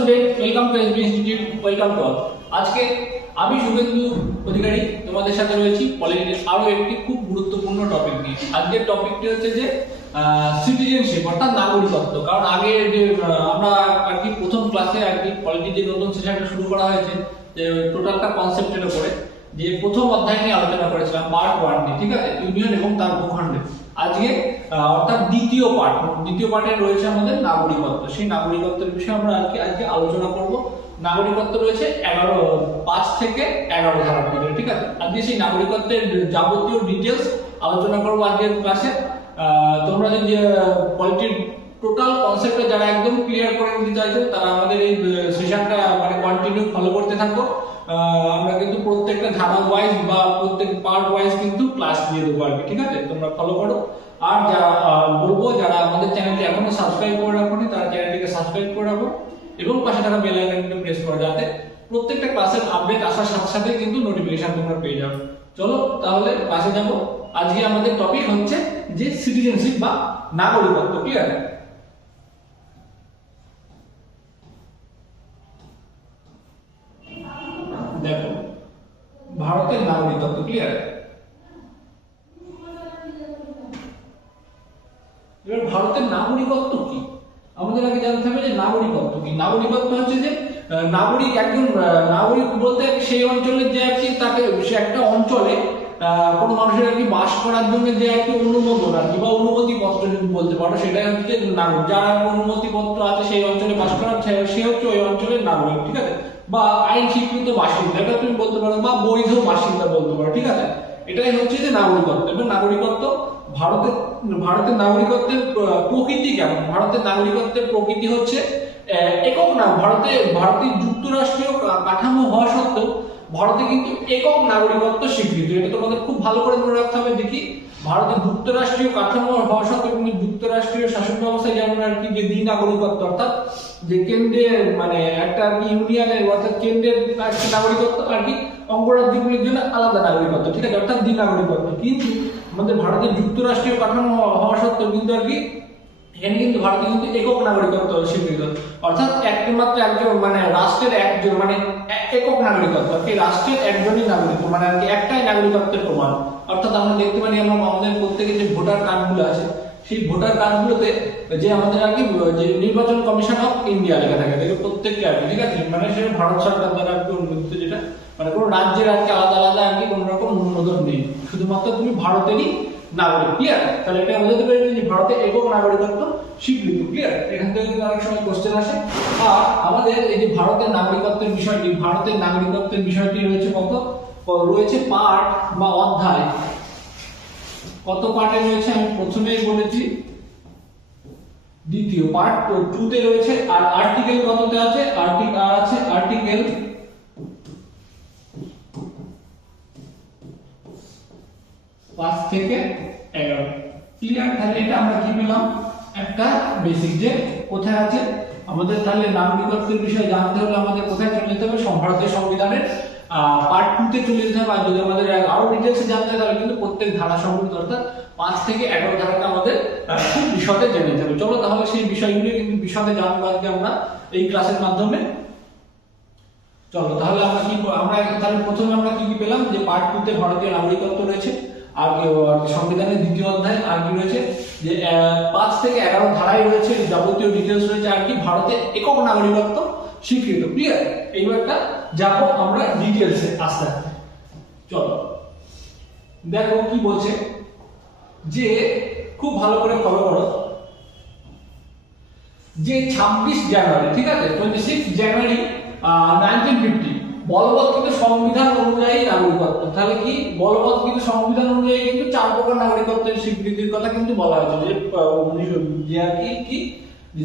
Student, welcome to SB institute, welcome to all. আজকে আমি শুভেন্দু অধিকারী তোমাদের সাথে রয়েছি পলিটির আরো একটি খুব গুরুত্বপূর্ণ টপিক নিয়ে। আজকের টপিকটি হচ্ছে যে সিটিজেনশিপ অর্থাৎ নাগরিকত্ব। কারণ আগে যে আমরা আর কি প্রথম ক্লাসে আর কি পলিটির যে নতুন সেশনটা শুরু করা হয়েছে, যে টোটালটা কনসেপ্টের উপরে, যে প্রথম অধ্যায় নিয়ে আলোচনা করেছিলাম পার্ট 1 নিয়ে, ঠিক আছে, ইউনিয়ন এবং তার ভূখণ্ডে। আজকে অর্থাৎ দ্বিতীয় পার্টে রয়েছে আমাদের নাগরিকত্ব। সেই নাগরিকত্বের বিষয়ে আমরা আজকে আলোচনা করব। নাগরিকত্ব রয়েছে 5 থেকে 11 ধারার ভিতরে, ঠিক আছে। আজকে সেই নাগরিকত্বের যাবতীয় ডিটেলস আলোচনা করবো আজকের ক্লাসে। তোমরা যদি পলিটির টোটাল কনসেপ্টে যারা একদম ক্লিয়ার করে নিতে চাইছো, তারা আমাদের এই সেশনটা মানে কন্টিনিউ ফলো করতে থাকো। আমরা কিন্তু প্রত্যেকটা ধারা ওয়াইজ বা প্রত্যেক পার্ট ওয়াইজ কিন্তু ক্লাস দিয়ে দেবো আর কি, ঠিক আছে। তোমরা ফলো করো। আর যারা বলবো, যারা আমাদের চ্যানেলটি এখনো সাবস্ক্রাইব করে রাখোনি, তারা চ্যানেলটিকে সাবস্ক্রাইব করে রাখো এবং পাশে থাকা বেল আইকনটি প্রেস করো, যাতে প্রত্যেকটা ক্লাসের আপডেট আসার সাথে সাথে কিন্তু নোটিফিকেশন তোমরা পেয়ে যাবে। চলো তাহলে ক্লাসে যাবো। আজকে আমাদের টপিক হচ্ছে যে সিটিজেনশিপ বা নাগরিকত্ব। ক্লিয়ার? দেখো, ভারতের নাগরিকত্ব। ক্লিয়ার? এবার ভারতের নাগরিকত্ব কি আমাদের আগে জানতে হবে। যে নাগরিকত্ব কি? নাগরিকত্ব হচ্ছে যে নাগরিক, একজন নাগরিক বলতে সেই অঞ্চলের যে আর কি তাকে, সে একটা অঞ্চলে কোনো মানুষের আর কি বাস করার জন্য যে একটি অনুমোদন আর কি বা অনুমতি পত্র যদি বলতে পারো, সেটাই হচ্ছে নাগরিক। যার অনুমতি পত্র আছে সেই অঞ্চলে বাস করার, সে হচ্ছে ওই অঞ্চলের নাগরিক, ঠিক আছে। বা আইন স্বীকৃত বাসিন্দা, এটা তুমি বলতে পারো, বা বৈধ বাসিন্দা বলতে পারো, ঠিক আছে। এটাই হচ্ছে যে নাগরিকত্ব। এবং নাগরিকত্ব ভারতের নাগরিকত্বের প্রকৃতি কেমন? ভারতের নাগরিকত্বের প্রকৃতি হচ্ছে একক না। ভারতের যুক্তরাষ্ট্রীয় কাঠামো হওয়া সত্ত্বেও ভারতে কিন্তু একক নাগরিকত্ব স্বীকৃত। এটা তোমাদের খুব ভালো করে মনে রাখতে হবে। দেখি, ভারতের যুক্তরাষ্ট্রীয় কাঠামো হওয়া সত্ত্বেও কিন্তু যুক্তরাষ্ট্রীয় শাসন ব্যবস্থায় যেমন আর কি যে দ্বি নাগরিকত্ব, অর্থাৎ যে কেন্দ্রের মানে একটা আর কি ইউনিয়নের অর্থাৎ কেন্দ্রের নাগরিকত্ব আর কি অঙ্গরাজ্যগুলির জন্য আলাদা নাগরিকত্ব, ঠিক আছে, অর্থাৎ দ্বি নাগরিকত্ব। কিন্তু আমাদের ভারতের যুক্তরাষ্ট্রীয় কাঠামো হওয়া সত্ত্বেও কিন্তু আর কি এখানে কিন্তু ভারতে কিন্তু একক নাগরিকত্ব স্বীকৃত, অর্থাৎ একমাত্র একজন মানে রাষ্ট্রের একজন মানে একক নাগরিকত্ব, এই রাষ্ট্রের একজনই নাগরিক মানে আর কি একটাই নাগরিকত্বের প্রমাণ। অর্থাৎ আমরা দেখতে পারি, আমরা আমাদের প্রত্যেকের যে ভোটার কার্ডগুলো আছে, সেই ভোটার কার্ডগুলোতে যে আমাদের আর কি যে নির্বাচন কমিশন অফ ইন্ডিয়া লেখা থাকে, দেখো প্রত্যেককে আর কি, ঠিক আছে। মানে সেটা ভারত সরকার দ্বারা আর কি অনুমোদিত, যেটা মানে কোনো রাজ্যের আর কি আলাদা আলাদা আর কি কোনো রকম অনুমোদন নেই, শুধুমাত্র তুমি ভারতেরই নাগরিক। ক্লিয়ার? তাহলে এটা বোঝাতে পারি যে ভারতে একক নাগরিকত্ব স্বীকৃত। ক্লিয়ার? এখান থেকে কিন্তু অনেক সময় কোশ্চেন আসে। আর আমাদের এই যে ভারতের নাগরিকত্বের বিষয়টি রয়েছে রয়েছে পার্ট বা অধ্যায়। কত পার্টে রয়েছে আমি প্রথমেই বলেছি, দ্বিতীয় পার্ট 2 তে রয়েছে। আর আর্টিকেল কততে আছে? আর্টিকেল 5 থেকে 11। ক্লিয়ার? তাহলে এটা আমরা কি পেলাম? একটা বেসিক, যে কোথায় আছে আমাদের। তাহলে নাগরিকত্বের বিষয়ে জানতে হলে আমাদের কোথায় চলে যেতে হবে? ভারতের সংবিধানের পার্ট 2 তে চলে যেতে হবে। আর যদি আমাদের আরো ডিটেইলসে জানতে হয়, তাহলে কিন্তু প্রত্যেক ধারা সম্পর্কিত অর্থাৎ 5 থেকে 11 ধারাটা আমাদের খুব বিশদে জেনে নিতে হবে। চলো তাহলে সেই বিষয়গুলো কিন্তু বিশদে জানবো আজকে আমরা এই ক্লাসের মাধ্যমে। চলো তাহলে তাহলে প্রথমে আমরা কি পেলাম? যে পার্ট 2 তে ভারতীয় নাগরিকত্ব রয়েছে। আর সংবিধানের দ্বিতীয় অধ্যায় আর কি রয়েছে? যে 5 থেকে 11 ধারায় রয়েছে যাবতীয় ডিটেইলস রয়েছে আর কি ভারতে একক নাগরিকত্ব স্বীকৃত। ক্লিয়ার? এইবারটা যাবো আমরা ডিটেইলসে আস্তে আস্তে। চলো দেখো কি বলছে, যে খুব ভালো করে ফলো করো, যে 26 জানুয়ারি, ঠিক আছে, 26 জানুয়ারি 1950 বলবৎ কিন্তু সংবিধান অনুযায়ী নাগরিকত্ব। তাহলে কি বলবৎ কিন্তু সংবিধান অনুযায়ী কিন্তু 4 প্রকার নাগরিকত্বের স্বীকৃতির কথা কিন্তু বলা হয়েছে। যে আর কি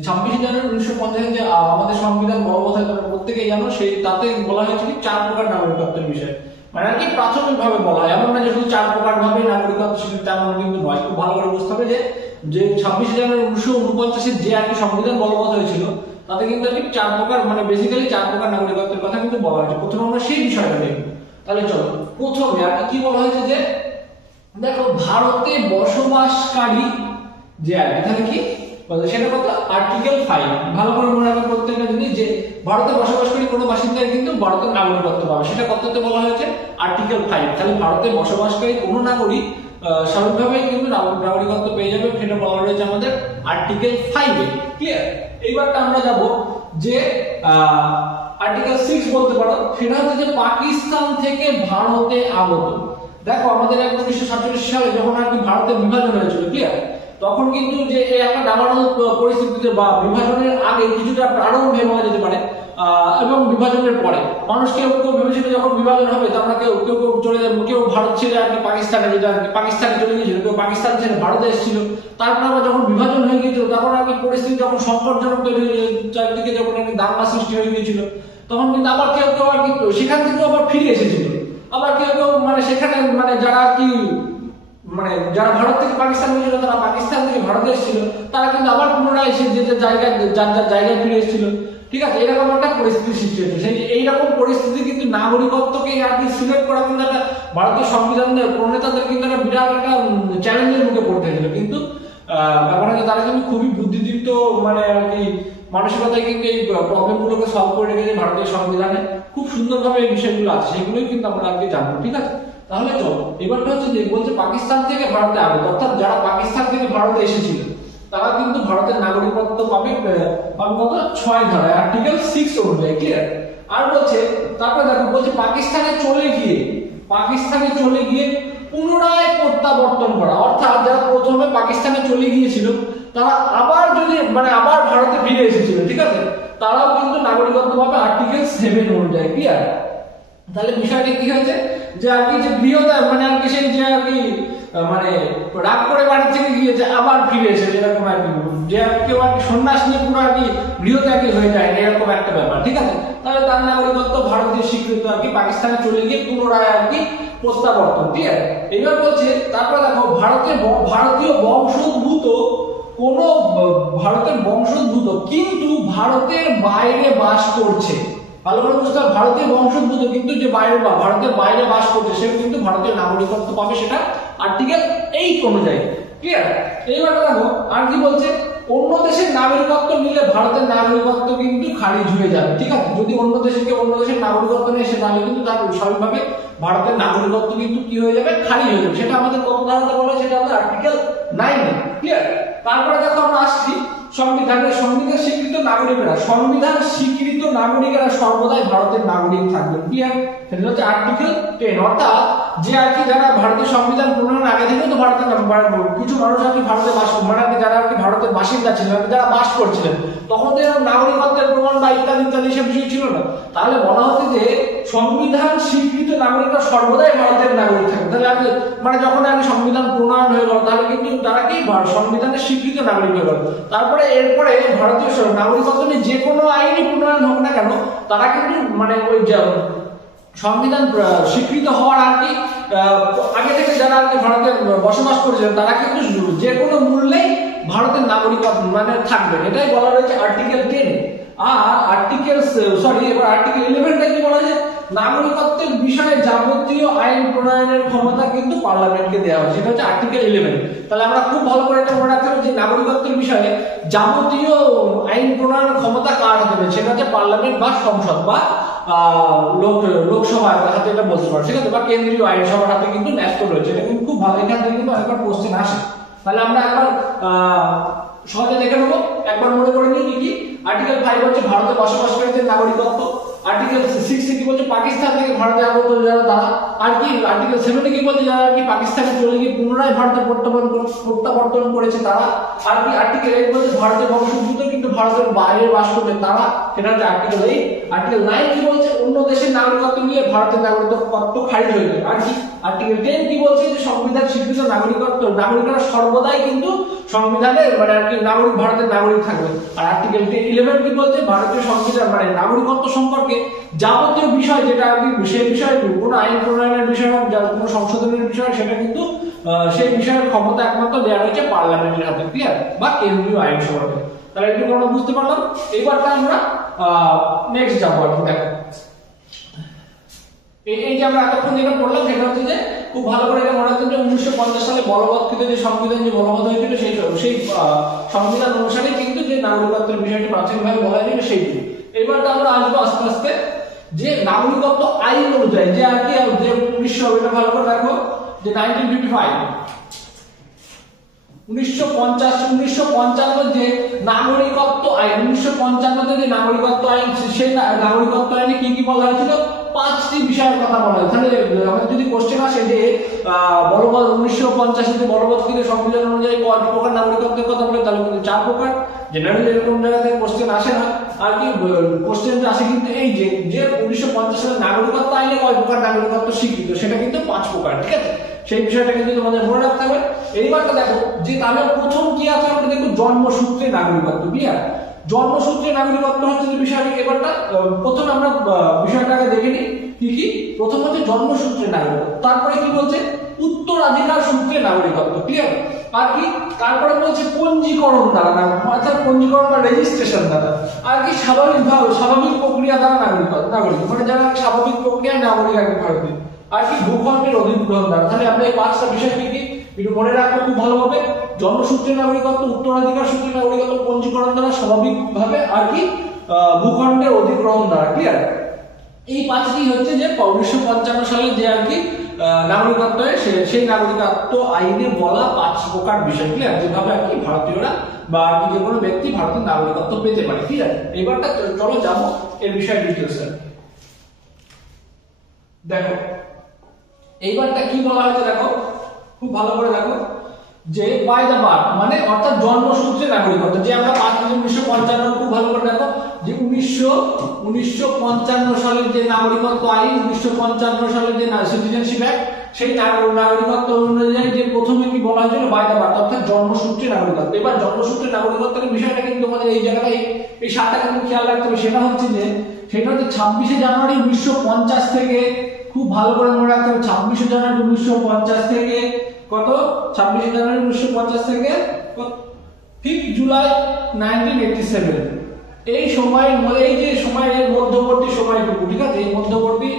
26 জানুয়ারি 1950 যে আমাদের সংবিধান বলবৎ হয়, তোমরা প্রত্যেকেই জানো, সেই তাতে বলা হয়েছে কি 4 প্রকার নাগরিকত্বের বিষয়ে। মানে আর কি প্রাথমিক ভাবে বলা হয়, এমন না যে শুধু 4 প্রকার ভাবে নাগরিকত্ব স্বীকৃতি, তেমন কিন্তু নয়। খুব ভালো করে বুঝতে হবে যে 26 জানুয়ারি 1949 যে আর কি সংবিধান বলবৎ হয়েছিল, তাতে কিন্তু আর কি 4 প্রকার মানে বেসিক্যালি 4 প্রকার নাগরিকত্বের কথা কিন্তু বলা হয়েছে। প্রথমে আমরা সেই বিষয়টা দেখব। তাহলে চলো প্রথমে আর কি বলা হয়েছে, যে দেখো ভারতে বসবাসকারী যে আর কি, তাহলে কি সেটা কত? আর্টিকেল 5। ভালো করে মনে রাখবে প্রত্যেকটা জিনিস, যে ভারতে বসবাসকারী কোনো বাসিন্দাই কিন্তু ভারতের নাগরিকত্ব পাবে, সেটা কততে বলা হয়েছে আর্টিকেল 5। তাহলে ভারতে বসবাসকারী কোনো নাগরিক স্বাভাবিকভাবেই কিন্তু নাগরিকত্ব পেয়ে যাবে, সেটা বলা রয়েছে আমাদের আর্টিকেল 5 এ। ক্লিয়ার? এইবারটা আমরা যাব যে আর্টিকেল 6 বলতে পারো, সেটা হচ্ছে যে পাকিস্তান থেকে ভারতে আগত। দেখো আমাদের 1947 সালে যখন আর কি ভারতের বিভাজন হয়েছিল, ক্লিয়ার, তখন কিন্তু যে একটা দাবানল পরিস্থিতিতে বা বিভাজনের আগে কিছুটা প্রারম্ভে বলা যেতে পারে এবং বিভাজনের পরে মানুষ কেউ কেউ ভেবেছিল যখন বিভাজন হবে তখন কেউ কেউ চলে যাবে, কেউ ভারত ছেড়ে আর কি পাকিস্তানে যেতে, আর কি পাকিস্তানে চলে গিয়েছিল, কেউ পাকিস্তান ছেড়ে ভারতে এসেছিল। তারপর আবার যখন বিভাজন হয়ে গিয়েছিল তখন আর কি পরিস্থিতি যখন সংকটজনক তৈরি হয়ে, চারিদিকে যখন আর কি দাঙ্গা সৃষ্টি হয়ে গিয়েছিল, তখন কিন্তু আবার কেউ কেউ আর কি সেখান থেকে আবার ফিরে এসেছিল। আবার কেউ কেউ মানে সেখানে মানে যারা কি মানে যারা ভারত থেকে পাকিস্তান গিয়েছিল, তারা পাকিস্তান থেকে ভারতে এসেছিল, তারা কিন্তু আবার পুনরায় এসে যে জায়গায় যার যার জায়গায় ফিরে এসেছিল। ঠিক আছে, এরকম একটা পরিস্থিতি সৃষ্টি হয়েছে। সেই এইরকম পরিস্থিতি কিন্তু নাগরিকত্বকে আর কি সিলেক্ট করা কিন্তু একটা ভারতীয় সংবিধানের প্রণেতাদের কিন্তু একটা বিরাট একটা চ্যালেঞ্জের মুখে পড়তে হয়েছিল। কিন্তু ব্যাপার হচ্ছে তারা কিন্তু খুবই বুদ্ধিদীপ্ত মানে আর কি মানসিকতায় কিন্তু এই প্রবলেমগুলোকে সলভ করে রেখেছে। ভারতীয় সংবিধানে খুব সুন্দরভাবে এই বিষয়গুলো আছে, সেগুলোই কিন্তু আমরা আজকে জানবো। ঠিক আছে, তাহলে চলো এবারটা হচ্ছে যে বলছে পাকিস্তান থেকে ভারতে আগত, অর্থাৎ যারা পাকিস্তান থেকে ভারতে এসেছিল তারা কিন্তু ভারতের নাগরিকত্ব পাবে কত 6 ধারায় আর্টিকেল 6 অনুযায়ী। ক্লিয়ার? আর বলছে তারপরে দেখো বলছে পাকিস্তানে চলে গিয়ে পুনরায় প্রত্যাবর্তন করা, অর্থাৎ যারা প্রথমে পাকিস্তানে চলে গিয়েছিল তারা আবার যদি মানে আবার ভারতে ফিরে এসেছিল, ঠিক আছে, তারাও কিন্তু নাগরিকত্ব পাবে আর্টিকেল 7 অনুযায়ী। ক্লিয়ার? তাহলে বিষয়টা কি হয়েছে যে আর কি যে গৃহত্যাগ মানে আর কি সেই যে আর কি মানে রাগ করে বাড়ি থেকে গিয়েছে আবার ফিরে এসেছে, এরকম আর কি যে কেউ আর কি সন্ন্যাস নিয়ে পুরো আর কি গৃহত্যাগী হয়ে যায়, এরকম একটা ব্যাপার। ঠিক আছে, তাহলে তার নাগরিকত্ব ভারতীয় স্বীকৃত আর কি পাকিস্তানে চলে গিয়ে পুনরায় আর কি প্রত্যাবর্তন। ঠিক আছে, এবার বলছে তারপর দেখো ভারতীয় বংশোদ্ভূত কোন ভারতের বংশোদ্ভূত কিন্তু ভারতের বাইরে বাস করছে, ভালো করে বুঝতে হবে, ভারতীয় বংশোদ্ভূত কিন্তু যে বাইরে বা ভারতের বাইরে বাস করছে সে কিন্তু ভারতীয় নাগরিকত্ব পাবে, সেটা আর্টিকেল 8 অনুযায়ী। ক্লিয়ার? এইবার দেখো আর কি বলছে, অন্য দেশের নাগরিকত্ব নিলে ভারতের নাগরিকত্ব কিন্তু খারিজ হয়ে যাবে। ঠিক আছে, যদি অন্য দেশের নাগরিকত্ব নেই সে তাহলে কিন্তু তার স্বাভাবিকভাবে ভারতের নাগরিকত্ব কিন্তু কি হয়ে যাবে, খারিজ হয়ে যাবে। সেটা আমাদের কত ধারাতে বলা হয়, সেটা আমাদের আর্টিকেল 9। ক্লিয়ার? তারপরে দেখো আমরা আসছি সংবিধান স্বীকৃত নাগরিকেরা সর্বদাই ভারতের নাগরিক থাকবেন। ক্লিয়ার? সেটা হচ্ছে আর্টিকেল 10, অর্থাৎ যে আর কি যারা ভারতীয় সংবিধান প্রণয়নের আগে থেকে তো ভারতের কিছু মানুষ আর কি ভারতে বাস মানে যারা আর কি ভারতের বাসিন্দা ছিলেন, যারা বাস করছিলেন, তখন তো এরকম নাগরিকত্বের প্রমাণ বা ইত্যাদি ইত্যাদি সব বিষয় ছিল না। তাহলে বলা হচ্ছে যে সংবিধান স্বীকৃত নাগরিকরা সর্বদাই ভারতের নাগরিক থাকবে। তাহলে আমি মানে যখন আমি সংবিধান প্রণয়ন হয়ে গেল তাহলে কিন্তু তারা কি সংবিধানের স্বীকৃত নাগরিক হয়ে গেল। তারপরে এরপরে ভারতীয় নাগরিকত্ব নিয়ে যে কোনো আইনই প্রণয়ন হোক না কেন, তারা কিন্তু মানে ওই সংবিধান স্বীকৃত হওয়ার আর কি আগে থেকে যারা আর কি ভারতে বসবাস করেছেন তারা কিন্তু যে কোনো মূল্যেই ভারতের নাগরিকত্ব মানে থাকবেন, এটাই বলা রয়েছে আর্টিকেল 10। আর আর্টিকেল এবার আর্টিকেল 11টা কি বলা হয়েছে, নাগরিকত্বের বিষয়ে যাবতীয় আইন প্রণয়নের ক্ষমতা কিন্তু পার্লামেন্টকে দেওয়া হয়, সেটা হচ্ছে আর্টিকেল 11। তাহলে আমরা খুব ভালো করে এটা মনে রাখতে হবে যে নাগরিকত্বের বিষয়ে যাবতীয় আইন প্রণয়নের ক্ষমতা কার হাতে, সেটা হচ্ছে পার্লামেন্ট বা সংসদ বা লোকসভার হাতে, এটা বলতে পারো। ঠিক আছে, বা কেন্দ্রীয় আইনসভার হাতে কিন্তু ন্যস্ত রয়েছে। এটা কিন্তু খুব ভালো, এখান থেকে কিন্তু একবার কোশ্চেন আসে। তাহলে আমরা একবার সহজে দেখে নেবো, একবার মনে করে নিই কি কি। আর্টিকেল 5 হচ্ছে ভারতে বসবাসকারীদের নাগরিকত্ব। আর্টিকেল 6 কি বলছে, পাকিস্তান থেকে ভারতে আগত যারা তারা। আর কি আর্টিকেল 7 কি বলছে, যারা আর কি পাকিস্তানে চলে গিয়ে পুনরায় ভারতে প্রত্যাবর্তন করেছে তারা। আর কি আর্টিকেল 8 বলছে ভারতের বংশোদ্ভূত কিন্তু ভারতের বাইরে বাস করবে তারা, সেটা হচ্ছে আর্টিকেল 8। আর্টিকেল 9 কি বলছে, অন্য দেশের নাগরিকত্ব নিয়ে ভারতের নাগরিকত্ব খারিজ হয়ে যাবে। আর কি আর্টিকেল 10 কি বলছে, যে সংবিধান স্বীকৃত নাগরিকরা সর্বদাই কিন্তু সংবিধানের মানে আর কি ভারতের নাগরিক থাকবে। আর আর্টিকেল 11 কি বলছে, ভারতীয় সংবিধান মানে নাগরিকত্ব সম্পর্কে যাবতীয় বিষয় যেটা আর কি সেই বিষয়ে কোনো আইন প্রণয়নের বিষয় হোক, কোনো সংশোধনের বিষয়, সেটা কিন্তু সেই বিষয়ের ক্ষমতা একমাত্র দেওয়া হয়েছে পার্লামেন্টের হাতে। ক্লিয়ার? বা কেন্দ্রীয় আইনসভাকে। তাহলে একটু আমরা বুঝতে পারলাম। এইবারটা আমরা নেক্সট যাবো আর কি। দেখো এই যে আমরা এতক্ষণ যেটা পড়লাম সেটা হচ্ছে যে খুব ভালো করে এটা মনে রাখতে হবে, 1950 সালে বলবৎকৃত যে সংবিধান যে বলবৎ হয়েছিল সেই সংবিধান অনুসারে কিন্তু যে নাগরিকত্বের বিষয়টি প্রাথমিকভাবে বলা হয়েছিল সেইটি। এবার আমরা আসবো আস্তে আস্তে যে নাগরিকত্ব আইন অনুযায়ী যে আর কি যে 1900, এটা ভালো করে দেখো যে 1955 যে নাগরিকত্ব আইন, 1955 যে নাগরিকত্ব আইন, সেই নাগরিকত্ব আইনে কি কি বলা হয়েছিল? 5টি বিষয়ের কথা বলা হয়েছে। তাহলে আমাদের যদি কোশ্চেন আসে যে বলবৎ 1950 যে বলবৎকৃত সংবিধান অনুযায়ী কয় প্রকার নাগরিকত্বের কথা বলে, তাহলে কিন্তু 4 প্রকার। জেনারেলি এরকম জায়গা থেকে কোশ্চেন আসে না, আর কি কোশ্চেন আসে কিন্তু এই যে 1950 সালের নাগরিকত্ব আইনে কয় প্রকার নাগরিকত্ব স্বীকৃত, সেটা কিন্তু 5 প্রকার। ঠিক আছে, সেই বিষয়টা কিন্তু তোমাদের মনে রাখতে হবে। এইবারটা দেখো যে তাহলে প্রথম কি আছে, আমরা দেখো জন্মসূত্রে নাগরিকত্ব। ক্লিয়ার? জন্মসূত্রে নাগরিকত্ব হচ্ছে যে বিষয়টা। এবারটা প্রথমে আমরা বিষয়টাকে দেখে নিই কি কি। প্রথম হচ্ছে জন্মসূত্রে নাগরিকত্ব, তারপরে কি বলছে উত্তরাধিকার সূত্রে নাগরিকত্ব। ক্লিয়ার? আর কি তারপরে বলছে পঞ্জীকরণ দ্বারা, অর্থাৎ পঞ্জীকরণ বা রেজিস্ট্রেশন দ্বারা, আর কি স্বাভাবিক প্রক্রিয়া দ্বারা নাগরিকত্ব, মানে যারা স্বাভাবিক প্রক্রিয়ায় নাগরিক আর কি ভারতীয়, আর কি ভূখণ্ডের অধিগ্রহণ দ্বারা। তাহলে আমরা এই 5টা বিষয় কি কি একটু মনে রাখবো খুব ভালোভাবে। জন্মসূত্রে নাগরিকত্ব, উত্তরাধিকার সূত্রে নাগরিকত্ব, পঞ্জীকরণ দ্বারা, স্বাভাবিকভাবে, আর কি ভূখণ্ডের অধিগ্রহণ দ্বারা। ক্লিয়ার? এই 5টি হচ্ছে যে 1955 সালে যে আর কি নাগরিকত্ব, সেই নাগরিকত্ব আইনে বলা 5 প্রকার বিষয়। ক্লিয়ার? যেভাবে আর কি ভারতীয়রা বা আর কি যে কোনো ব্যক্তি ভারতের নাগরিকত্ব পেতে পারে। ক্লিয়ার? এবারটা চলো যাবো এর বিষয়ে ডিটেইলসে। দেখো এইবারটা কি বলা হয়েছে, দেখো খুব ভালো করে দেখো যে বাই দা বার্থ, মানে অর্থাৎ জন্মসূত্রে নাগরিকত্ব। যে আমরা 1955, খুব ভালো করে দেখো যে 1955 সালের যে নাগরিকত্ব আইন, 1955 সালের যে সিটিজেনশিপ অ্যাক্ট, সেই নাগরিকত্ব অনুযায়ী যে প্রথমে কি বলা হয়েছিল বাই দা বার্থ, অর্থাৎ জন্মসূত্রে নাগরিকত্ব। এবার জন্মসূত্রে নাগরিকত্বের বিষয়টা কিন্তু তোমাদের এই জায়গাটাই এই 7টা কিন্তু খেয়াল রাখতে হবে। সেটা হচ্ছে 26শে জানুয়ারি 1950 থেকে, খুব ভালো করে মনে রাখতে হবে, 26শে জানুয়ারি 1950 থেকে কত, 26শে জানুয়ারি 1950 থেকে 5 জুলাই 1987, এই সময়ের মধ্যে, এই যে সময়ের মধ্যবর্তী সময়টুকু, ঠিক আছে, এই মধ্যবর্তী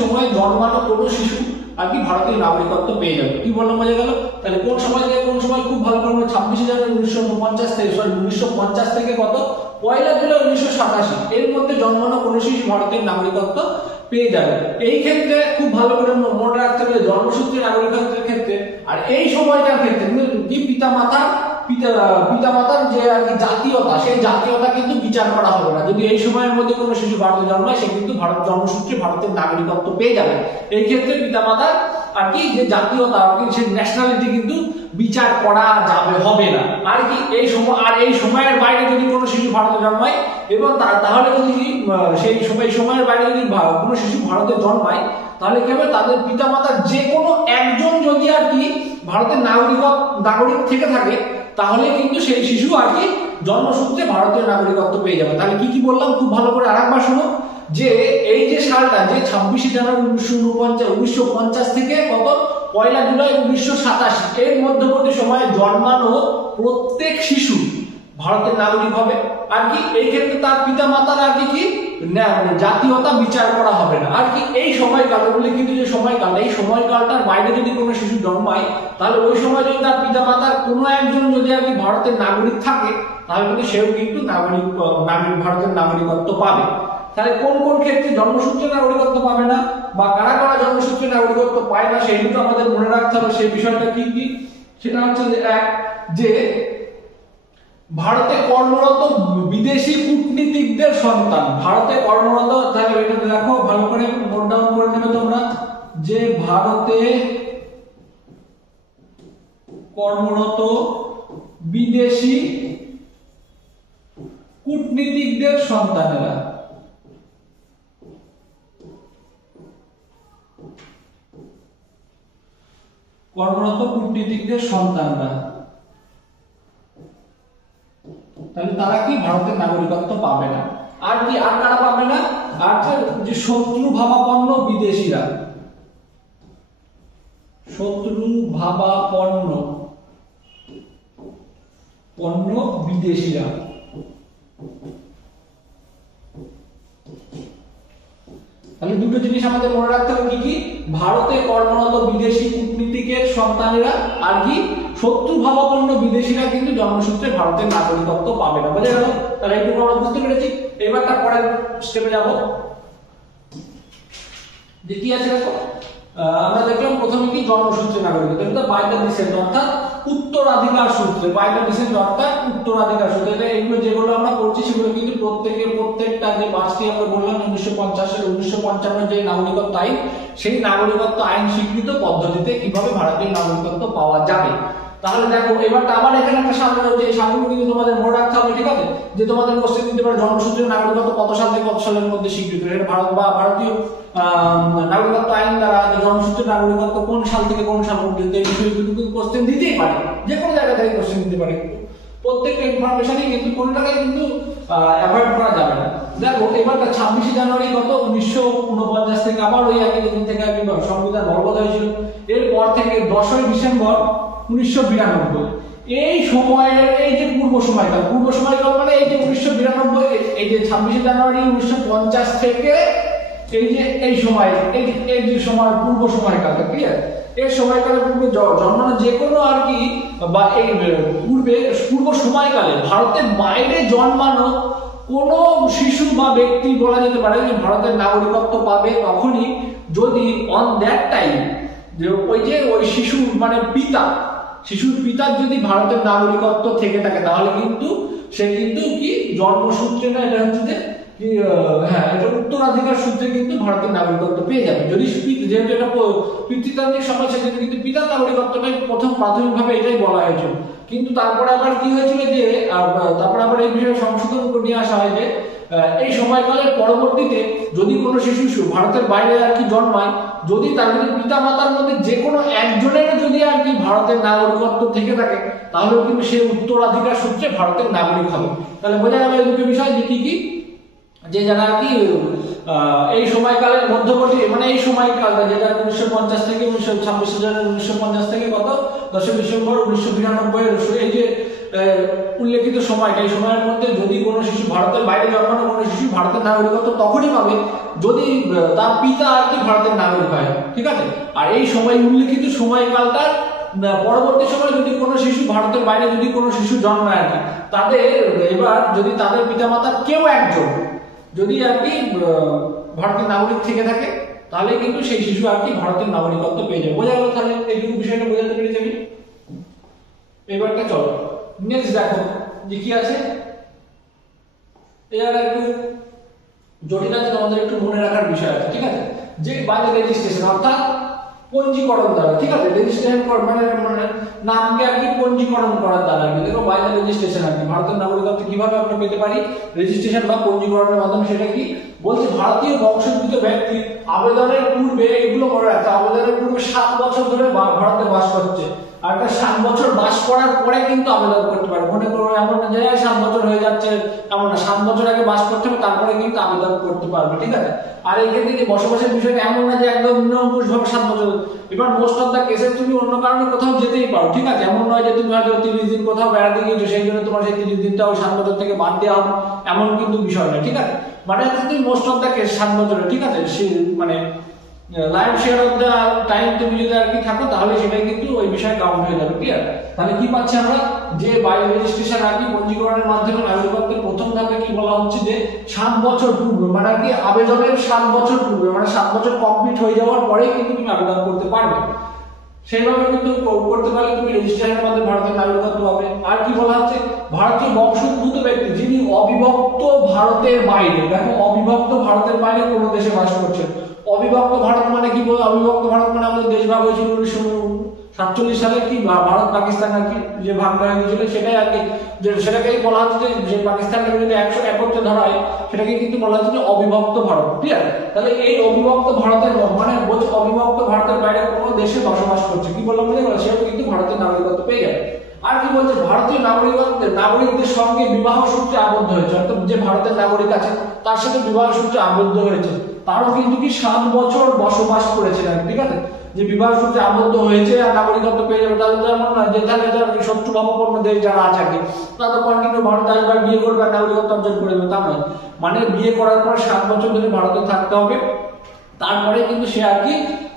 সময়ে জন্মানো কোনো শিশু আর কি ভারতীয় নাগরিকত্ব পেয়ে যাবে। কি বললাম, বোঝা গেল? তাহলে কোন সময় থেকে কোন সময়, খুব ভালো করে 26শে জানুয়ারি 1950 থেকে কত 1 জুলাই 1987, এর মধ্যে জন্মানো কোনো শিশু ভারতীয় নাগরিকত্ব পেয়ে যাবে। এই ক্ষেত্রে খুব ভালো করে মনে রাখতে হবে জন্মসূত্রে নাগরিকত্বের ক্ষেত্রে আর এই সময়টার ক্ষেত্রে কি পিতামাতার যে আর কি জাতীয়তা, সেই জাতীয়তা কিন্তু বিচার করা হবে না। যদি এই সময়ের মধ্যে কোনো শিশু ভারতে জন্মায়, সে কিন্তু জন্মসূত্রে ভারতের নাগরিকত্ব পেয়ে যাবে। এই ক্ষেত্রে পিতামাতার আর কি যে জাতীয়তা, আর কি সেই ন্যাশনালিটি কিন্তু বিচার করা হবে না। আর কি এই সময়ের বাইরে যদি কোনো শিশু ভারতে জন্মায় এবং তাহলে যদি সেই সময়ের বাইরে যদি কোনো শিশু ভারতে জন্মায়, তাহলে কি হবে, তাদের পিতামাতার যে কোনো একজন যদি আর কি ভারতের নাগরিক থেকে থাকে, তাহলে কিন্তু সেই শিশু আর কি জন্মসূত্রে ভারতীয় নাগরিকত্ব পেয়ে যাবে। তাহলে কি কি বললাম খুব ভালো করে আরেকবার শোনো, যে এই যে সালটা, যে 26শে জানুয়ারি 1950 থেকে কত 1 জুলাই 1987, এর মধ্যবর্তী সময়ে জন্মানো প্রত্যেক শিশু ভারতের নাগরিক হবে। আর কি এই ক্ষেত্রে তার পিতামাতার আর কি জাতীয়তা বিচার করা হবে না। আর কি এই সময়কাল, উল্লেখিত যে সময়কাল, এই সময়কালটার বাইরে যদি কোনো শিশু জন্মায়, তাহলে ওই সময় যদি তার পিতামাতার কোনো একজন যদি আর কি ভারতের নাগরিক থাকে, তাহলে কিন্তু সেও কিন্তু ভারতের নাগরিকত্ব পাবে। তাহলে কোন কোন ক্ষেত্রে জন্মসূত্রে নাগরিকত্ব পাবে না বা কারা কারা জন্মসূত্রে নাগরিকত্ব পায় না, সেই দুটো আমাদের মনে রাখতে হবে। সেই বিষয়টা কি কি, সেটা হচ্ছে যে ভারতে কর্মরত বিদেশি কূটনীতিকদের সন্তান, ভারতে কর্মরত, তাহলে এটা দেখো ভালো করে নোট ডাউন করে নেবে তোমরা, যে ভারতে কর্মরত বিদেশি কূটনীতিকদের সন্তানেরা, কর্মরত কূটনীতিকদের সন্তানরা, তাহলে তারা কি ভারতের নাগরিকত্ব পাবে না। আর কি আর কারা পাবে না, আর যে শত্রু ভাবাপন্ন বিদেশিরা, শত্রু ভাবাপন্ন বিদেশিরা, তাহলে দুটো জিনিস আমাদের মনে রাখতে হবে, কি কি, ভারতে কর্মরত বিদেশি কূটনীতিকের সন্তানেরা আর কি শত্রু ভাবাপন্ন বিদেশিরা কিন্তু জন্মসূত্রে ভারতের নাগরিকত্ব পাবে না। বোঝা গেল? তাহলে এইটুকু আমরা বুঝতে পেরেছি। এবার তার পরের স্টেপে যাব, যে কি আছে দেখো। আমরা দেখলাম প্রথমে কি জন্মসূত্রে নাগরিকত্ব, এটা বাই দ্য ডিসেন্ট অর্থাৎ উত্তরাধিকার সূত্রে, বাই দ্য ডিসেন্ট অর্থাৎ উত্তরাধিকার সূত্রে। এটা এগুলো যেগুলো আমরা করছি সেগুলো কিন্তু প্রত্যেকটা যে পাঁচটি আমরা বললাম 1950 সালে 1955 যে নাগরিকত্ব আইন, সেই নাগরিকত্ব আইন স্বীকৃত পদ্ধতিতে কিভাবে ভারতীয় নাগরিকত্ব পাওয়া যাবে। তাহলে দেখো এবার আবার এখানে একটা সামনে রয়েছে, এই সামনে কিন্তু তোমাদের মনে রাখতে হবে, ঠিক আছে? যে তোমাদের কোশ্চেন দিতে পারে জন্মসূত্রে নাগরিকত্ব কত সাল থেকে কত সালের মধ্যে স্বীকৃত, এটা ভারত বা ভারতীয় নাগরিকত্ব আইন দ্বারা জন্মসূত্রে নাগরিকত্ব কোন সাল থেকে কোন সাল পর্যন্ত, এই বিষয়ে কিন্তু কোশ্চেন দিতেই পারে, যে কোনো জায়গা থেকে কোশ্চেন দিতে পারে। প্রত্যেকটা ইনফরমেশনই কিন্তু কোনটাকে কিন্তু অ্যাভয়েড করা যাবে না। দেখো এবার 26 জানুয়ারি কত 1949 থেকে আবার ওই একই দিন থেকে সংবিধান বলবৎ হয়েছিল। এরপর থেকে 10ই ডিসেম্বর 1992 এই সময়ের এই যে পূর্ব সময়কাল মানে এই যে 1992 এই যে 26 জানুয়ারি 1950 থেকে এই সময় এই যে সময় পূর্ব সময়কাল, ক্লিয়ার? এই সময়কালের পূর্বে জন্মানো যে কোনো আর কি বা এই পূর্ব সময়কালে ভারতের বাইরে জন্মানো কোন শিশু বা ব্যক্তি বলা যেতে পারে যে ভারতের নাগরিকত্ব পাবে তখনই যদি অন দ্যাট টাইম যে ওই শিশু মানে শিশুর পিতার যদি ভারতের নাগরিকত্ব থেকে থাকে, তাহলে কিন্তু সে কিন্তু কি জন্মসূত্রে না, এটা হচ্ছে যে হ্যাঁ এটা উত্তরাধিকার সূত্রে কিন্তু ভারতের নাগরিকত্ব পেয়ে যাবে। যদি যেহেতু এটা পিতৃতান্ত্রিক সমাজ, সেক্ষেত্রে কিন্তু পিতার নাগরিকত্বটাই প্রথম প্রাথমিকভাবে এটাই বলা হয়েছিল। কিন্তু তারপরে আবার কি হয়েছিল যে তারপরে আবার এই বিষয়ে সংশোধন নিয়ে আসা হয় যে এই সময়কালের পরবর্তীতে যদি কোনো শিশু ভারতের বাইরে আর কি জন্মায়, যদি তার পিতা মাতার মধ্যে যে কোনো একজনের যদি আর কি ভারতের নাগরিকত্ব থেকে থাকে, তাহলে কিন্তু সে উত্তরাধিকার সূত্রে ভারতের নাগরিক হবে। তাহলে বোঝা গেল এই দুটো বিষয় যে কি যে যারা আর কি এই সময়কালের মধ্যবর্তী মানে এই সময়কালটা যেটা 1950 থেকে 26 জানুয়ারি 1950 থেকে কত 10 ডিসেম্বর 1992 এই যে উল্লেখিত সময়টা, এই সময়ের মধ্যে যদি কোনো শিশু ভারতের বাইরে জন্মানো কোনো শিশু ভারতের নাগরিকত্ব তখনই পাবে যদি তার পিতা আর কি ভারতের নাগরিক হয়, ঠিক আছে? আর এই সময় উল্লেখিত সময়কালটা পরবর্তী সময় যদি কোনো শিশু ভারতের বাইরে যদি কোনো শিশু জন্মায় আর কি, তাদের এবার যদি তাদের পিতামাতার কেউ একজন যদি আর কি ভারতের নাগরিক থেকে থাকে, তাহলে কিন্তু সেই শিশু আর কি ভারতের নাগরিকত্ব পেয়ে যাবে। বোঝা গেল? তাহলে এইটুকু বিষয়টা বোঝাতে পেরেছি আমি। এবারটা চলো নেক্সট দেখো যে কি আছে। এর একটু জটিল আছে, তোমাদের একটু মনে রাখার বিষয় আছে, ঠিক আছে? যে বাইরে রেজিস্ট্রেশন অর্থাৎ পঞ্জীকরণ দ্বারা, ঠিক আছে? রেজিস্ট্রেশন মানে নামকে আর কি পঞ্জীকরণ করার দ্বারা আর কি। দেখো বাইরে রেজিস্ট্রেশন আর কি ভারতের নাগরিকত্ব কিভাবে আমরা পেতে পারি, রেজিস্ট্রেশন বা পঞ্জীকরণের মাধ্যমে। সেটা কি বলছে, ভারতীয় বংশোদ্ভূত ব্যক্তি আবেদনের পূর্বে, এগুলো মনে রাখতে, আবেদনের পূর্বে 7 বছর ধরে ভারতে বাস করছে, আর 7 বছর বাস করার পরে কিন্তু আবেদন করতে পারে। মনে করো এমন না যে 7 বছর হয়ে যাচ্ছে, এমন না, 7 বছর আগে বাস করতে হবে তারপরে কিন্তু আবেদন করতে পারবে, ঠিক আছে? আর এই ক্ষেত্রে বসবাসের বিষয়টা এমন না যে একদম নিরঙ্কুশ ভাবে 7 বছর। এবার মোস্ট অফ দা কেসে তুমি অন্য কারণে কোথাও যেতেই পারো, ঠিক আছে? এমন নয় যে তুমি হয়তো 30 দিন কোথাও বেড়াতে গিয়েছো, সেই জন্য তোমার সেই 30 দিনটা ওই 7 বছর থেকে বাদ দেওয়া হবে, এমন কিন্তু বিষয় নয়, ঠিক আছে? মানে তুমি মোস্ট অফ দা কেস 7 বছরে, ঠিক আছে? মানে life share of the time তুমি যদি আর কি থাকো, তাহলে সেটাই কিন্তু ওই বিষয়ে কাউন্ট হয়ে যাবে, ক্লিয়ার? তাহলে কি পাচ্ছি আমরা, যে বাই রেজিস্ট্রেশন আর কি পঞ্জীকরণের মাধ্যমে নাগরিকত্বের প্রথম ধাপে কি বলা হচ্ছে যে 7 বছর পূর্বে, মানে আর কি আবেদনের 7 বছর পূর্বে, মানে 7 বছর কমপ্লিট হয়ে যাওয়ার পরেই কিন্তু তুমি আবেদন করতে পারবে। সেইভাবে কিন্তু করতে পারলে তুমি রেজিস্ট্রেশনের মাধ্যমে ভারতের নাগরিকত্ব পাবে। আর কি বলা হচ্ছে, ভারতীয় বংশোদ্ভূত ব্যক্তি যিনি অবিভক্ত ভারতের বাইরে, দেখো অবিভক্ত ভারতের বাইরে কোনো দেশে বাস করছে। অবিভক্ত ভারত মানে কি বল, অবিভক্ত ভারত মানে আমাদের দেশ ভাগ হয়েছিল 1947 সালে, কি ভারত পাকিস্তান আর কি যে ভাগটা হয়েছিল, সেটাই আর কি সেটাকেই বলা হচ্ছে যে পাকিস্তানকে যদি একত্রে ধরা হয়, সেটাকে কিন্তু বলা হচ্ছে যে অবিভক্ত ভারত, ক্লিয়ার? তাহলে এই অবিভক্ত ভারতের মানে বলছে অবিভক্ত ভারতের বাইরে কোনো দেশে বসবাস করছে, কি বললাম বুঝে গেল, সেও কিন্তু ভারতের নাগরিকত্ব পেয়ে যাবে। আর কি বলছে, ভারতীয় নাগরিকদের সঙ্গে বিবাহ সূত্রে আবদ্ধ হয়েছে, অর্থাৎ যে ভারতের নাগরিক আছে তার সাথে বিবাহ সূত্রে আবদ্ধ হয়েছে, তারও কিন্তু কি 7 বছর বসবাস করেছিলেন, ঠিক আছে? যে বিবাহ সূত্রে আবদ্ধ হয়েছে আর নাগরিকত্ব পেয়ে যাবে, তাহলে তো এমন নয় যে তাহলে যারা শত্রু ভাবাপন্ন দেশ যারা আছে আর কি, তারা তো কন্টিনিউ ভারতে আসবে, বিয়ে করবে আর নাগরিকত্ব অর্জন করে দেবে, তা নয়। মানে বিয়ে করার পর 7 বছর ধরে ভারতে থাকতে হবে, তারপরে কিন্তু সে আর কি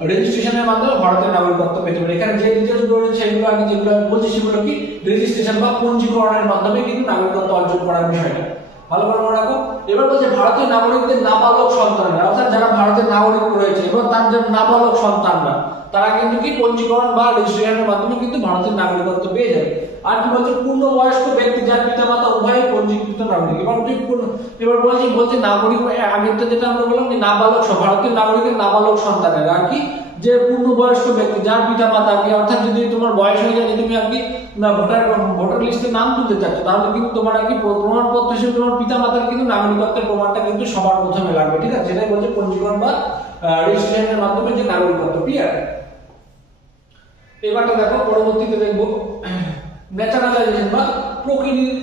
রেজিস্ট্রেশনের মাধ্যমে ভারতের নাগরিকত্ব পেতে পারে। এখানে যে ডিটেলস গুলো রয়েছে সেগুলো আগে যেগুলো আমি বলছি সেগুলো কি রেজিস্ট্রেশন বা পঞ্জীকরণের মাধ্যমে কিন্তু নাগরিকত্ব অর্জন করার বিষয়টা ভালো করে মনে রাখো। এবার বলছে ভারতীয় নাগরিকদের নাবালক সন্তানরা, অর্থাৎ যারা ভারতের নাগরিক রয়েছে এবং তার যে নাবালক সন্তানরা তারা কিন্তু কি পঞ্জীকরণ বা রেজিস্ট্রেশনের মাধ্যমে কিন্তু ভারতের নাগরিকত্ব পেয়ে যাবে। আর কি বলছে পূর্ণবয়স্ক ব্যক্তি যার পিতামাতা উভয়ই পঞ্জীকৃত নাগরিক। এবার বলছে নাগরিক আগেরটা যেটা আমরা বললাম যে নাবালক ভারতীয় নাগরিকের নাবালক সন্তানেরা আর কি যে পূর্ণবয়স্ক ব্যক্তি যার পিতামাতা কি, অর্থাৎ যদি তোমার বয়স হয়ে যায়, তুমি আর কি ভোটার লিস্টে নাম তুলতে চাচ্ছ, তাহলে কিন্তু তোমার আর কি প্রমাণপত্র হিসেবে তোমার পিতামাতার কিন্তু নাগরিকত্বের প্রমাণটা কিন্তু সবার প্রথমে লাগবে, ঠিক আছে? সেটাই বলছে পঞ্জীকরণ বা রেজিস্ট্রেশনের মাধ্যমে যে নাগরিকত্ব। ক্লিয়ার? এবারটা দেখো, পরবর্তীতে দেখবো ন্যাচারালাইজেশন বা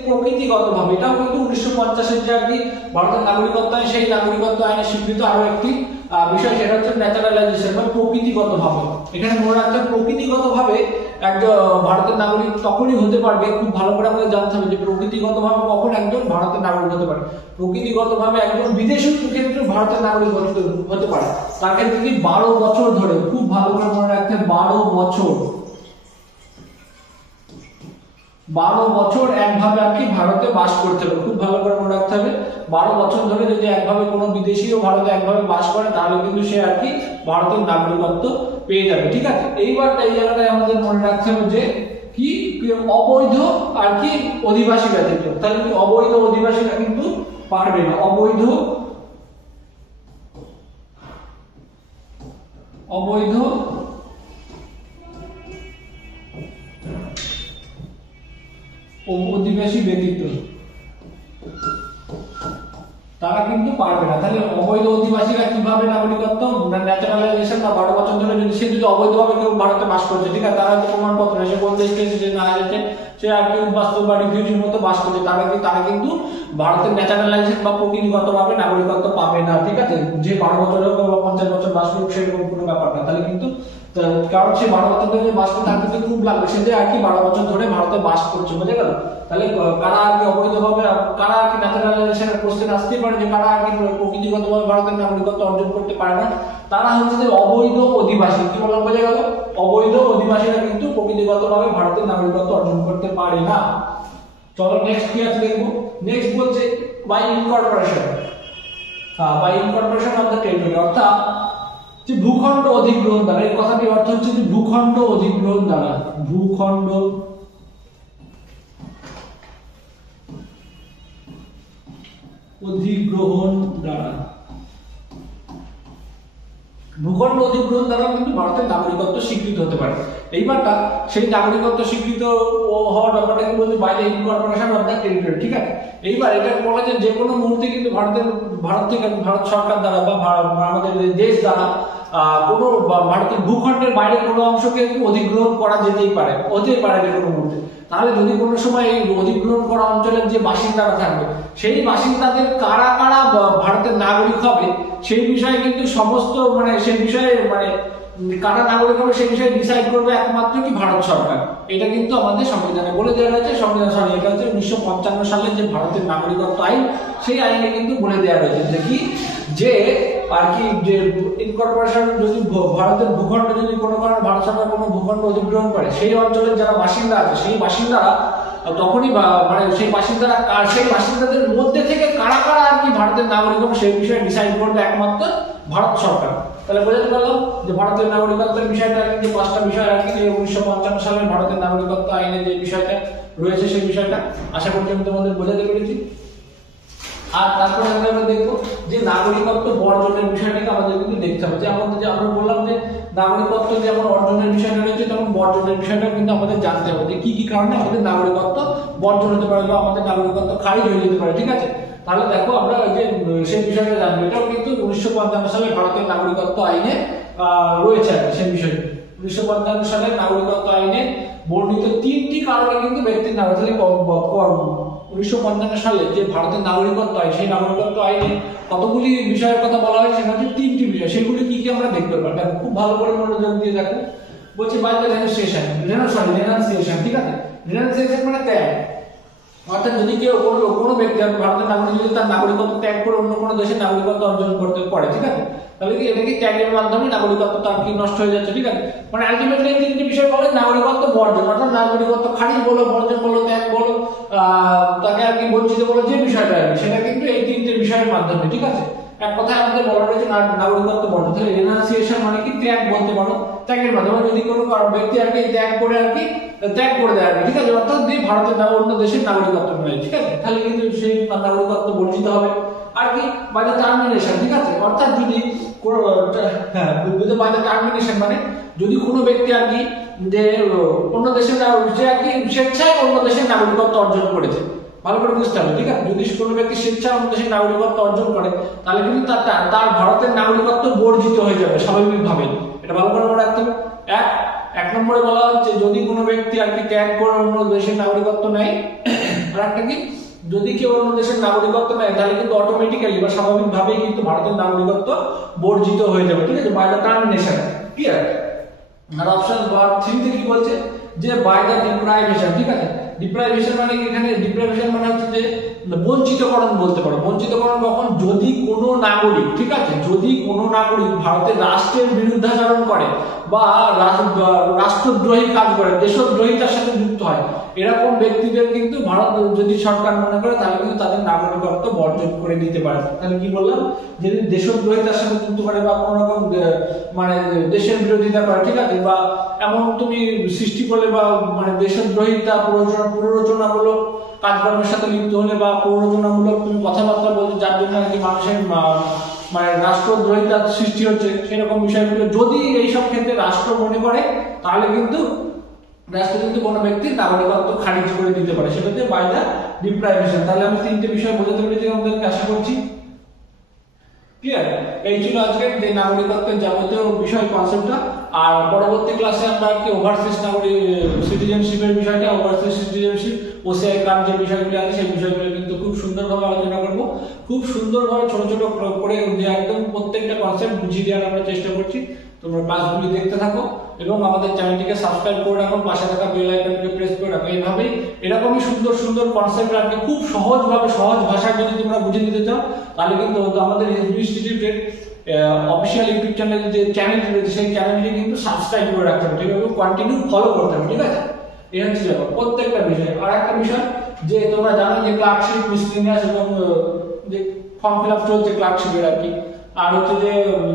প্রকৃতিগতভাবে। এটাও কিন্তু 1950-এর যে আর কি ভারতের নাগরিকত্ব আইন, সেই নাগরিকত্ব আইনে স্বীকৃত আরো একটি বিষয়, সেটা হচ্ছে ন্যাচারালাইজেশন বা প্রকৃতিগতভাবে। এখানে মনে রাখতে হবে প্রকৃতিগতভাবে একজন ভারতের নাগরিক তখনই হতে পারবে, খুব ভালো করে আমাদের জানতে হবে যে প্রকৃতিগতভাবে কখন একজন ভারতের নাগরিক হতে পারে। প্রকৃতিগতভাবে একজন বিদেশি ক্ষেত্রে ভারতের নাগরিক হতে পারে তার ক্ষেত্রে কি 12 বছর ধরে, খুব ভালো করে মনে রাখতে 12 বছর একভাবে আর কি ভারতে বাস করতে হবে, খুব ভালো করে মনে রাখতে হবে। 12 বছর ধরে যদি একভাবে কোনো বিদেশিও ভারতে একভাবে বাস করে তাহলে কিন্তু সে আর কি ভারতের নাগরিকত্ব পেয়ে যাবে, ঠিক আছে? এইবার এই জায়গাটায় আমাদের মনে রাখতে হবে যে কি অবৈধ আর কি অধিবাসীরা যেত, তাহলে কি অবৈধ অধিবাসীরা কিন্তু পারবে না। অবৈধ অধিবাসী ব্যতীত তারা কিন্তু পারবে না। তাহলে অবৈধ অধিবাসীরা কিভাবে নাগরিকত্ব ন্যাচারালাইজেশন বা 12 বছর ধরে যদি সে যদি অবৈধভাবে কেউ ভারতে বাস করছে, ঠিক আছে, তারা হয়তো প্রমাণপত্র সে কোন দেশ থেকে এসেছে না এসেছে, সে আর কি বাস্তব বা রিফিউজির মতো বাস করছে, তারা কিন্তু ভারতের ন্যাচারালাইজেশন বা প্রকৃতিগতভাবে নাগরিকত্ব পাবে না, ঠিক আছে? যে 12 বছর হোক বা 50 বছর বাস করুক সেরকম কোনো ব্যাপার না। তাহলে কিন্তু কারণ সে 12 বছর ধরে বাস করতে তার কিন্তু খুব লাগবে, সে যে আর কি 12 বছর ধরে ভারতে বাস করছে, বুঝে গেল? তাহলে কারা আর কি অবৈধভাবে, কারা আর কি ন্যাচারালাইজেশনের কোশ্চেন আসতেই পারে যে কারা আর কি প্রকৃতিগতভাবে ভারতের নাগরিকত্ব অর্জন করতে পারে না, তারা হচ্ছে যে অবৈধ অধিবাসী। কি বললাম, বোঝা গেল? অবৈধ অধিবাসীরা কিন্তু প্রকৃতিগতভাবে ভারতের নাগরিকত্ব অর্জন করতে পারে না। চলো নেক্সট কি আছে দেখবো। নেক্সট বলছে by incorporation, by incorporation of the territory, অর্থাৎ যে ভূখণ্ড অধিগ্রহণ দ্বারা। এই কথাটির অর্থ হচ্ছে যে ভূখণ্ড অধিগ্রহণ দ্বারা, ভূখণ্ড অধিগ্রহণ দ্বারা, ভূখণ্ড অধিগ্রহণ দ্বারা কিন্তু ভারতের নাগরিকত্ব স্বীকৃত হতে পারে। এইবারটা সেই নাগরিকত্ব স্বীকৃত হওয়ার ব্যাপারটাকে বলছে by the incorporation of the territory, ঠিক আছে? এইবার এটা বলা যায় যে কোনো মুহূর্তে কিন্তু ভারত সরকার দ্বারা বা আমাদের দেশ দ্বারা কোনো ভারতের ভূখণ্ডের বাইরে কোনো অংশকে অধিগ্রহণ করা যেতেই পারে, হতেই পারে যে কোনো মুহূর্তে। তাহলে যদি কোনো সময় এই অধিগ্রহণ করা অঞ্চলের যে বাসিন্দারা থাকবে সেই বাসিন্দাদের কারা কারা ভারতের নাগরিক হবে সেই বিষয়ে কিন্তু সমস্ত সেই বিষয়ে কারা নাগরিক হবে সেই বিষয়ে ডিসাইড করবে একমাত্র কি ভারত সরকার। এটা কিন্তু আমাদের সংবিধানে বলে দেওয়া হয়েছে। এটা হচ্ছে 1955 সালে যে ভারতের নাগরিকত্ব আইন, সেই আইনে কিন্তু বলে দেওয়া হয়েছে যে কি যে আর কি যে ইনকর্পোরেশন যদি ভারতের ভূখণ্ড যদি কোনো কারণে ভারত সরকার কোনো ভূখণ্ড অধিগ্রহণ করে, সেই অঞ্চলের যারা বাসিন্দা আছে সেই বাসিন্দারা তখনই সেই বাসিন্দাদের মধ্যে থেকে কারা কারা আর কি ভারতের নাগরিক হবে সেই বিষয়ে ডিসাইড করবে একমাত্র ভারত সরকার। তাহলে বোঝাতে পারলাম যে ভারতের নাগরিকত্বের বিষয়টা যে 5টা বিষয় আর কি 1955 সালের ভারতের নাগরিকত্ব আইনে যে বিষয়টা রয়েছে সেই বিষয়টা আশা করি আমি তোমাদের বোঝাতে পেরেছি। আর তারপরে আমরা দেখবো যে নাগরিকত্ব বর্জনের বিষয়টাকে আমাদের কিন্তু দেখতে হবে। যে আমরা বললাম যে নাগরিকত্ব যেমন অর্জনের বিষয়টা রয়েছে তেমন বর্জনের বিষয়টা কিন্তু আমাদের জানতে হবে যে কি কি কারণে আমাদের নাগরিকত্ব বর্জন হতে পারে বা আমাদের নাগরিকত্ব খারিজ হয়ে যেতে পারে, ঠিক আছে? তাহলে দেখো আমরা যে সেই বিষয়টা জানবো। এটাও কিন্তু 1955 সালে ভারতের নাগরিকত্ব আইনে রয়েছে আর সেই বিষয়টি। 1955 সালের নাগরিকত্ব আইনে বর্ণিত 3টি কারণে কিন্তু ব্যক্তির নাগরিক 1955 সালে যে ভারতের নাগরিকত্ব আইন, সেই নাগরিকত্ব আইনে কতগুলি বিষয়ের কথা বলা হয়, সেটা হচ্ছে 3টি বিষয়। সেগুলি কি কি আমরা দেখতে পারবো। দেখো খুব ভালো করে মনোযোগ দিয়ে দেখো। বলছে বাই দ্য রেনুন্সিয়েশন, ঠিক আছে? রেনুন্সিয়েশন মানে ত্যাগ। অর্থাৎ যদি কেউ কোনো ব্যক্তি ভারতের নাগরিক যদি তার নাগরিকত্ব ত্যাগ করে অন্য কোনো দেশের নাগরিকত্ব অর্জন করতে পারে, ঠিক আছে, তাহলে কি এটা কি ত্যাগের মাধ্যমে নাগরিকত্ব তার কি নষ্ট হয়ে যাচ্ছে, ঠিক আছে। মানে আলটিমেটলি তিনটি বিষয় বলে নাগরিকত্ব বর্জন, অর্থাৎ নাগরিকত্ব খারিজ বলো, বর্জন বলো, ত্যাগ বলো, তাকে আর কি বঞ্চিত বলো, যে বিষয়টা আর কি, সেটা কিন্তু এই তিনটে বিষয়ের মাধ্যমে, ঠিক আছে। এক কথায় আমাদের বলা রয়েছে নাগরিকত্ব বর্জন, তাহলে রেনাউন্সিয়েশন মানে কি ত্যাগ বলতে পারো, ত্যাগের মাধ্যমে যদি কোনো ব্যক্তি আর কি ত্যাগ করে দেয় আর কি, ঠিক আছে, অর্থাৎ দিয়ে ভারতের অন্য দেশের নাগরিকত্ব নেয়, ঠিক আছে, তাহলে কিন্তু সেই নাগরিকত্ব বঞ্চিত হবে। আর কি বাই দ্য টার্মিনেশন, ঠিক আছে, অর্থাৎ যদি বাই দ্য টার্মিনেশন মানে যদি কোনো ব্যক্তি আর কি যে অন্য দেশের যে আর কি স্বেচ্ছায় অন্য দেশের নাগরিকত্ব অর্জন করেছে, ভালো করে বুঝতে হবে, ঠিক আছে। যদি কোনো ব্যক্তি স্বেচ্ছায় অন্য দেশের নাগরিকত্ব অর্জন করে তাহলে কিন্তু তার ভারতের নাগরিকত্ব বর্জিত হয়ে যাবে স্বাভাবিকভাবে, এটা ভালো করে মনে রাখতে হবে। এক নম্বরে বলা হচ্ছে যদি কোনো ব্যক্তি আর কি ত্যাগ করে অন্য দেশের নাগরিকত্ব নেয়, আর একটা কি যদি কেউ অন্য দেশের নাগরিকত্ব নেয় তাহলে কিন্তু অটোমেটিক্যালি বা স্বাভাবিকভাবেই কিন্তু ভারতের নাগরিকত্ব বর্জিত হয়ে যাবে, ঠিক আছে, বাই দ্য টার্মিনেশন, ক্লিয়ার। আর অপশন 3 তে কি বলছে যে বাই দ্য ডিপ্রাইভেশন, ঠিক আছে। ডিপ্রাইভেশন মানে কি, এখানে ডিপ্রাইভেশন মানে হচ্ছে যে বঞ্চিতকরণ বলতে পারো। বঞ্চিতকরণ কখন, যদি কোনো নাগরিক, ঠিক আছে, যদি কোনো নাগরিক ভারতের রাষ্ট্রের বিরুদ্ধাচরণ করে বা রাষ্ট্রদ্রোহী কাজ করে, দেশদ্রোহিতার সাথে যুক্ত হয়, এরকম ব্যক্তিদের কিন্তু ভারত যদি সরকার মনে করে তাহলে কিন্তু তাদের নাগরিকত্ব বর্জন করে দিতে পারে। তাহলে কি বললাম, যদি দেশদ্রোহিতার সাথে যুক্ত করে বা কোনো রকম মানে দেশের বিরোধিতা করে, ঠিক আছে, বা এমন তুমি সৃষ্টি করলে বা মানে দেশদ্রোহিতা প্ররোচনামূলক কাজকর্মের সাথে লিপ্ত হলে বা প্ররোচনামূলক তুমি কথাবার্তা বলছো যার জন্য আর কি মানুষের মানে রাষ্ট্রদ্রোহিতার সৃষ্টি হচ্ছে, সেরকম বিষয়গুলো যদি এইসব ক্ষেত্রে রাষ্ট্র মনে করে তাহলে কিন্তু রাষ্ট্র কিন্তু কোনো ব্যক্তির নাগরিকত্ব খারিজ করে দিতে পারে, সেটাতে বাই দ্য ডিপ্রাইভেশন। তাহলে আমি তিনটে বিষয় বোঝাতে পেরেছি আমাদেরকে, আশা করছি ক্লিয়ার। এই ছিল আজকের যে নাগরিকত্বের যাবতীয় বিষয় কনসেপ্টটা। আর পরবর্তী ক্লাসে আমরা কি ওভারসিজ সিটিজেনশিপের বিষয়টা, ওভারসিজ সিটিজেনশিপ, ওসিআই কার্ড যে বিষয়গুলো আছে সেই বিষয়গুলো কিন্তু খুব সুন্দরভাবে আলোচনা করব। খুব সুন্দরভাবে ছোট ছোট করে যে একদম প্রত্যেকটা কনসেপ্ট বুঝিয়ে দেওয়ার আমরা চেষ্টা করছি। তোমরা ক্লাসগুলি দেখতে থাকো এবং আমাদের চ্যানেলটিকে সাবস্ক্রাইব করে রাখো, পাশে থাকা বেল আইকনকে প্রেস করে রাখো। এইভাবেই এরকমই সুন্দর সুন্দর কনসেপ্ট আপনি খুব সহজভাবে সহজ ভাষায় যদি তোমরা বুঝে নিতে চাও তাহলে কিন্তু আমাদের এসবি ইনস্টিটিউটের অফিসিয়াল ইউটিউব চ্যানেল যে চ্যানেলটি রয়েছে সেই চ্যানেলটি কিন্তু সাবস্ক্রাইব করে রাখতে হবে, ঠিক আছে, কন্টিনিউ ফলো করতে হবে, ঠিক আছে। এই হচ্ছে ব্যাপার প্রত্যেকটা বিষয়। আর একটা বিষয় যে তোমরা জানো যে ক্লার্কশিপ, মিসলিনিয়াস এবং যে ফর্ম ফিল আপ চলছে ক্লার্কশিপের আর কি, আর হচ্ছে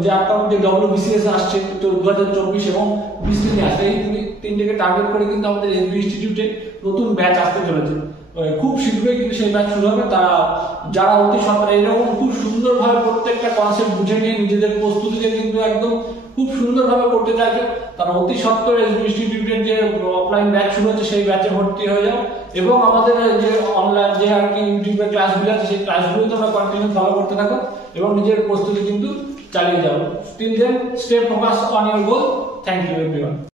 যে আপকামিং যে WBCS আসছে 2024 এবং মিসলিনিয়াস, এই তিনটিকে টার্গেট করে কিন্তু আমাদের এসবি ইনস্টিটিউটে নতুন ব্যাচ আসতে চলেছে। খুব শীঘ্রই কিন্তু সেই ব্যাচ শুরু হবে। তারা যারা অতি সত্তর এরকম খুব সুন্দরভাবে প্রত্যেকটা কনসেপ্ট বুঝে নিয়ে নিজেদের প্রস্তুতিকে কিন্তু একদম খুব সুন্দরভাবে করতে চাইছে, তারা অতি সত্তর এসবি ইনস্টিটিউটের যে অফলাইন ব্যাচ শুরু হচ্ছে সেই ব্যাচে ভর্তি হয়ে যাও এবং আমাদের যে অনলাইন যে আর কি ইউটিউবে ক্লাসগুলো আছে সেই ক্লাসগুলো তোমরা কন্টিনিউ ফলো করতে থাকো এবং নিজের প্রস্তুতি কিন্তু চালিয়ে যাও। Till then stay focus on your goal. Thank you everyone.